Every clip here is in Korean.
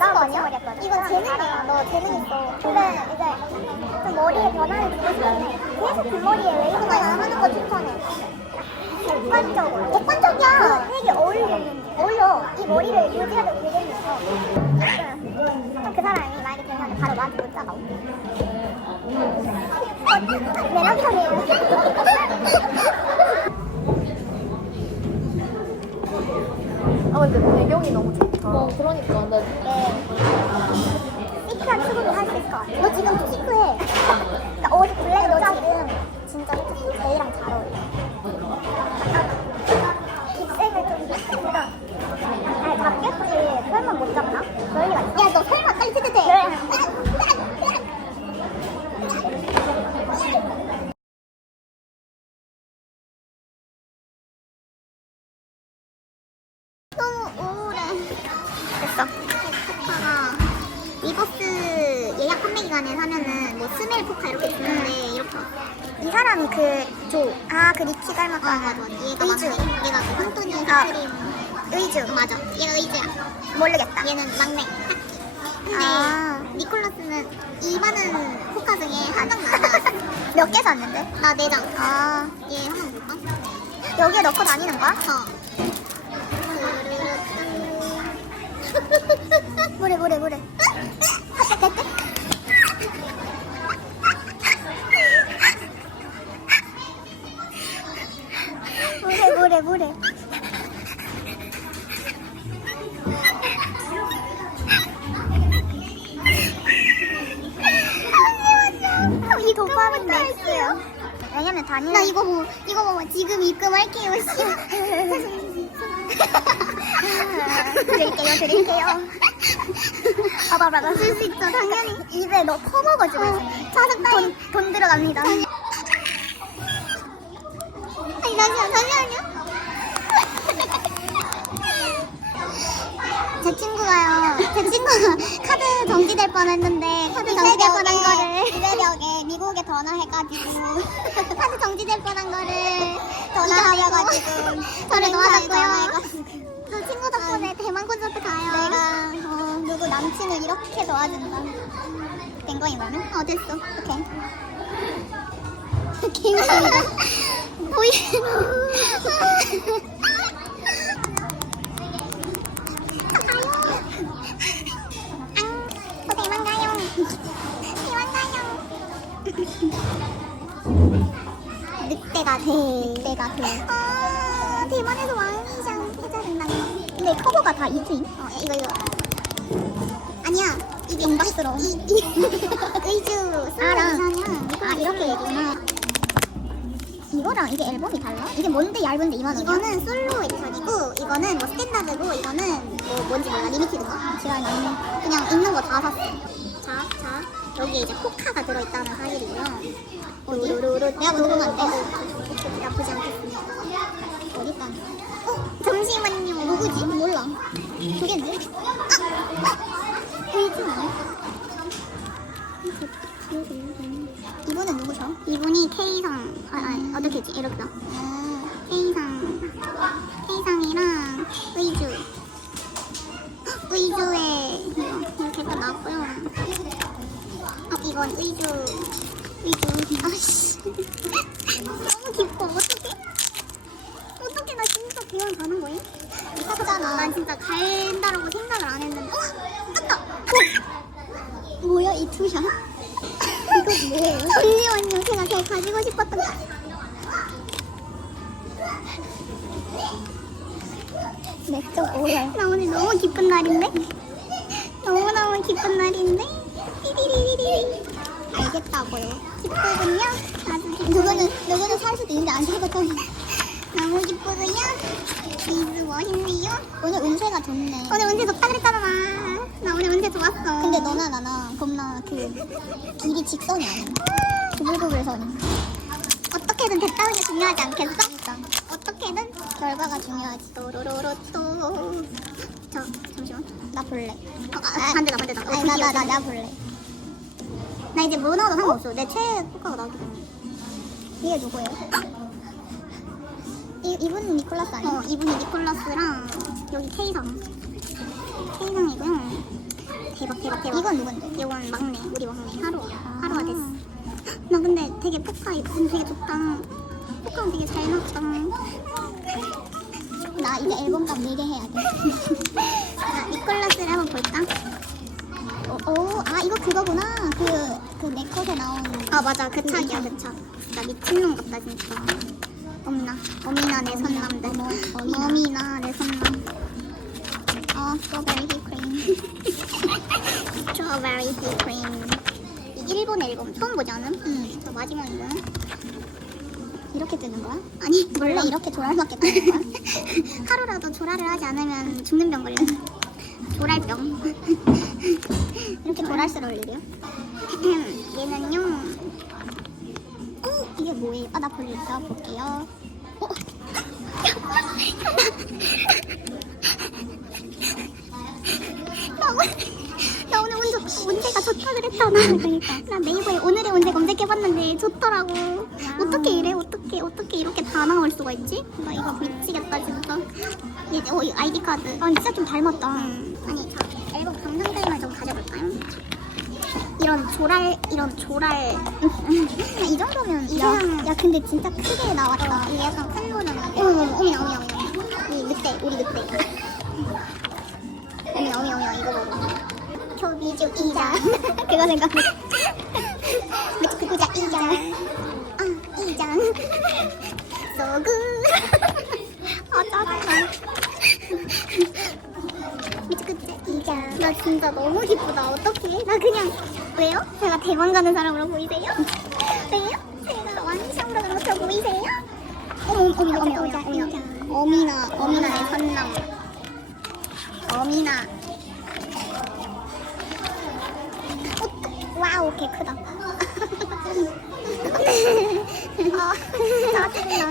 다음거든요 이건 재능이야. 너 재능 있어. 근데 이제 좀 머리에 변화를 주고 싶은데 계속 긴머리에 웨이브가 하는 거 추천해. 객관적으로. 객관적이야. 되게 어울리는지. 어울려. 이 머리를 유지하게 되겠어. 좀그 사람이 만약에 되면 바로 나한테 문자가 오고. 내 남편이에요 아 근데 배경이 너무 어, 그러니까 나 네. 사람이 그조 아 그 리키 닮았다. 아 맞아. 얘가 의주. 얘가 그 황토니 스크림. 의주. 맞아. 얘가 의주야. 모르겠다. 얘는 막내. 근데 니콜라스는 이 많은 포카 중에 한장 남았어. 몇 개 샀는데? 나 네 장. 아. 얘 하나 볼까? 여기에 넣고 다니는 거야? 어. 뭐래 뭐래 뭐래 뭐래 뭐 래 뭐래 이 도파민 나이스요 왜냐면 다니는 나 이거 뭐 이거 뭐 지금 입금할게요 드릴게요, 드릴게요. 봐봐, 봐봐. 쓸수 있어, 당연히. 입에 너 퍼먹어주고 있어. 자석 돈, 돈 들어갑니다. 아니, 잠시만, 잠시만요. 제 친구가요. 제 친구가 카드 정지될 뻔했는데 카드 정지될 뻔한 거를 이배력에 미국에 전화해가지고 카드 정지될 뻔한 거를 전화하려가지고 저를 도와줬고요. 저 친구 덕분에 대만 콘서트 가요. 내가 어, 누구 남친을 이렇게 도와준다. 된 거임 그러면? 어 됐어. 오케이. 보이. 늑대가 돼. 늑대가 돼. 아, 대만에서 왕이장 해줘야 된다고. 근데 커버가 다 이트임? 어, 이거, 이거. 아니야. 이게 영박스러워. 이, 이, 의주, 알아. 아, 이렇게 얘기구나. 이거랑 이게 앨범이 달라? 이게 뭔데 얇은데 2만 원이야? 이거는 솔로 에디션이고 이거는 뭐 스탠다드고 이거는 뭐 뭔지 몰라 리미티드 거 지안이 그냥 있는 거 다 샀어 자, 자 여기에 이제 포카가 들어있다는 사실이고요 어디? 내가 먼저 보면 안 돼? 어, 나쁘지 않겠습니다 어디 있다 어? 잠시만요 누구지? 몰라 저겠는데? 아! 아! 보이지 않아요? 이분은 누구죠? 이분이 K상 아, 아니 어떻게 했지? 이렇게 K상 K상이랑 의주 의주에 이렇게 또 나왔고요 어 이건 의주 의주 아씨 너무 기뻐 어떡해? 어떡해 나 진짜 대만 가는 거예요? 샀잖아 난 진짜 간다라고 생각을 안 했는데 어? 떴다 어? 뭐야 이 투샷? 이거 뭐예요? 잠시만요. 제가 제일 가지고 싶었던 거. 맥주 뭐야? 나 오늘 너무 기쁜 날인데? 너무너무 기쁜 날인데? 알겠다고요. 기쁘군요. 아주 기쁘 누구는, 누구는 살 수도 있는데 안 살거든. 너무 기쁘군요. 리즈 멋있네요. 오늘 운세가 좋네. 오늘 운세 좋다 그랬잖아. 나 오늘 운세 좋았어. 근데 너나 나나 겁나 그 길이 직선이 아니야. 구불구불선이. 어떻게든 됐다는 게 중요하지 않겠어? 어떻게든 결과가 중요하지. 또로로로또. 저 잠시만. 나 볼래. 어, 아, 반대다 반대다. 아니 나나 나나 볼래. 나 이제 뭐 나와도 상관없어. 내 최애 효과가 나오기 때문에. 이게 누구예요? 이, 이분 니콜라스 아니야? 어, 이분이 니콜라스랑 여기 K상. K상이고요. 대박, 대박, 대박. 이건 누군데? 이건 막내, 우리 막내. 하루. 하루가 됐어. 나 근데 되게 포카 입은 되게 좋다. 포카는 되게 잘 났다. 나 이제 앨범값 4개 해야 돼. 자, 니콜라스를 한번 볼까? 오, 오, 아 이거 그거구나. 그, 그 네컷에 나온. 아 맞아, 그 착이야, 그 착. 진짜 미친놈 같다 진짜. 엄나, 어미나 내 선남들. 어미나 내 선남. 어, 스트로베리 휘크림. 스트로베리 휘크림. 이 일본 앨범 처음 보지 않음? 응. 저 마지막 이거. 이렇게 뜨는 거야? 아니 원래 이렇게 조랄밖에 뜨는 거야? 하루라도 조랄을 하지 않으면 죽는 병 걸려 조랄병 조랄스러울 일이요? 얘는요 어? 이게 뭐예요? 아 나 볼일 있어 볼게요 어? 나 오늘 나 오늘 운전, 운세가 좋다 그랬잖아. 그러니까. 나 네이버에 오늘의 운세 검색해봤는데 좋더라고. 어떻게 이래? 어떻게 어떻게 이렇게 다 나올 수가 있지? 나 이거 미치겠다 진짜. 얘, 어, 이 아이디 카드. 아, 진짜 좀 닮았다. 아니, 자, 앨범 감상들만 좀 가져볼까요? 이런 조랄, 이런 조랄. 이 정도면 야, 야, 근데 진짜 크게 나왔다. 이게 약간 큰 거는. 어머, 어머, 어머나, 어머나. 우리 늑대, 우리 늑대. 어머나, 어머나, 어머나, 이거 보고. 교비주 이장 그거 생각나 미츠쿠자 이장 아 이장 소구 아 짜증나 이장 나 진짜 너무 기쁘다 어떡해 나 그냥 왜요? 제가 대만 가는 사람으로 보이세요? 왜요? 제가 완성으로 그렇게 보이세요? 어머 어머 어머 어머 어머 어미나 어미나 내 선남 어미나 와우 개 크다 아 짜증나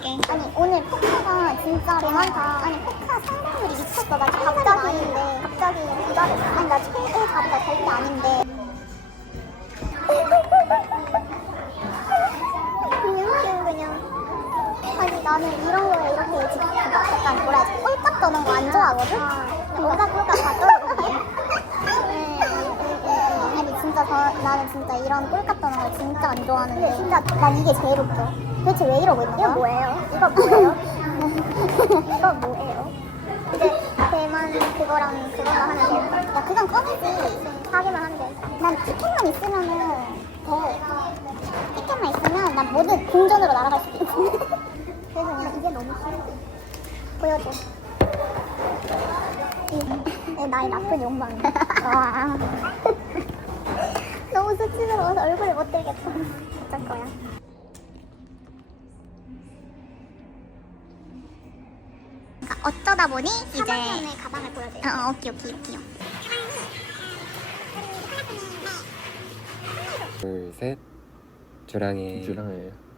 오케이 아니 오늘 포카가 진짜 많다 아니 포카 상당률이 미쳤어. 나 갑자기 아닌데 갑자기 기다렸어 진짜 저, 나는 진짜 이런 꼴깍 떠는 거 진짜 안 좋아하는데 진짜 난 이게 제일 웃겨 도대체 왜 이러고 있는 거야? 이거 뭐예요? 이거 뭐예요? 이거 뭐예요? 이제 대만 그거랑 그거만 하면 돼. 야 그건 꺼내지 하기만 하면 돼 난 티켓만 있으면은 돼 티켓만 있으면 난 모든 궁전으로 날아갈 수도 있고 그래서 그냥 이게 너무 싫어 보여줘 이 나의 나쁜 욕망 와. 너무 수치스러워서 얼굴을 못 들겠어 어쩔 거야. 그러니까 어쩌다 보니 이제 가방을 보여줘요. 어, 어 오케이 오케이 오케이. 둘, 셋. 주랑이 주랑이에요.